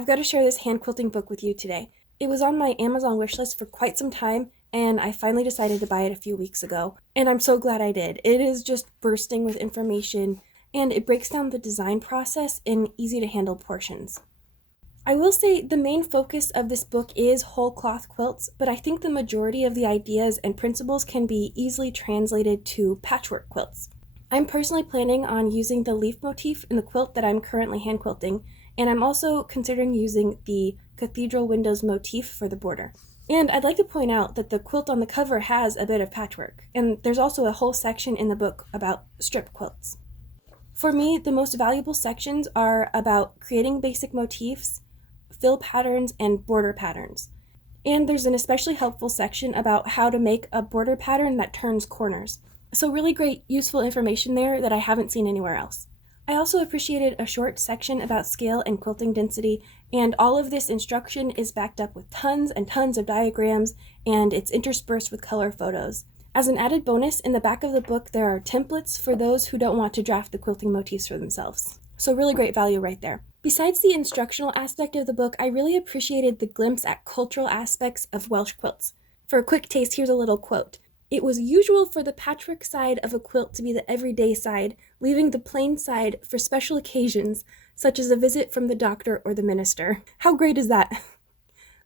I've got to share this hand quilting book with you today. It was on my Amazon wishlist for quite some time, and I finally decided to buy it a few weeks ago. And I'm so glad I did. It is just bursting with information, and it breaks down the design process in easy-to-handle portions. I will say the main focus of this book is whole cloth quilts, but I think the majority of the ideas and principles can be easily translated to patchwork quilts. I'm personally planning on using the leaf motif in the quilt that I'm currently hand quilting, and I'm also considering using the cathedral windows motif for the border. And I'd like to point out that the quilt on the cover has a bit of patchwork, and there's also a whole section in the book about strip quilts. For me, the most valuable sections are about creating basic motifs, fill patterns, and border patterns. And there's an especially helpful section about how to make a border pattern that turns corners. So really great, useful information there that I haven't seen anywhere else. I also appreciated a short section about scale and quilting density, and all of this instruction is backed up with tons and tons of diagrams, and it's interspersed with color photos. As an added bonus, in the back of the book there are templates for those who don't want to draft the quilting motifs for themselves. So really great value right there. Besides the instructional aspect of the book, I really appreciated the glimpse at cultural aspects of Welsh quilts. For a quick taste, here's a little quote. "It was usual for the patchwork side of a quilt to be the everyday side, leaving the plain side for special occasions, such as a visit from the doctor or the minister." How great is that?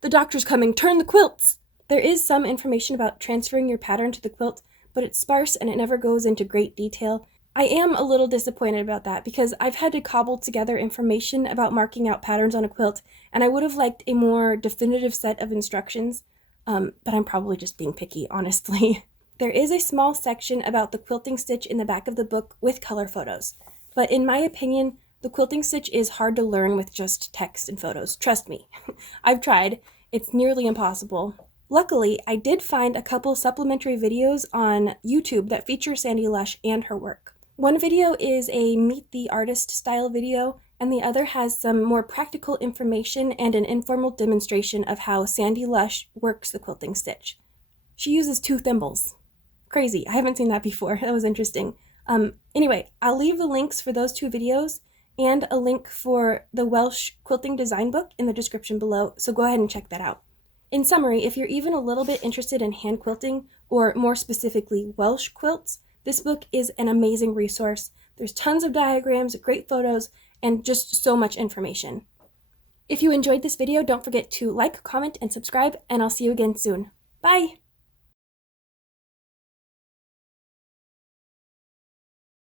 The doctor's coming, turn the quilts! There is some information about transferring your pattern to the quilt, but it's sparse and it never goes into great detail. I am a little disappointed about that because I've had to cobble together information about marking out patterns on a quilt, and I would have liked a more definitive set of instructions, but I'm probably just being picky, honestly. There is a small section about the quilting stitch in the back of the book with color photos, but in my opinion, the quilting stitch is hard to learn with just text and photos. Trust me, I've tried. It's nearly impossible. Luckily, I did find a couple supplementary videos on YouTube that feature Sandie Lush and her work. One video is a Meet the Artist style video, and the other has some more practical information and an informal demonstration of how Sandie Lush works the quilting stitch. She uses 2 thimbles. Crazy, I haven't seen that before. That was interesting. Anyway, I'll leave the links for those 2 videos and a link for the Welsh Quilting design book in the description below, so go ahead and check that out. In summary, if you're even a little bit interested in hand quilting, or more specifically Welsh quilts, this book is an amazing resource. There's tons of diagrams, great photos, and just so much information. If you enjoyed this video, don't forget to like, comment, and subscribe, and I'll see you again soon. Bye!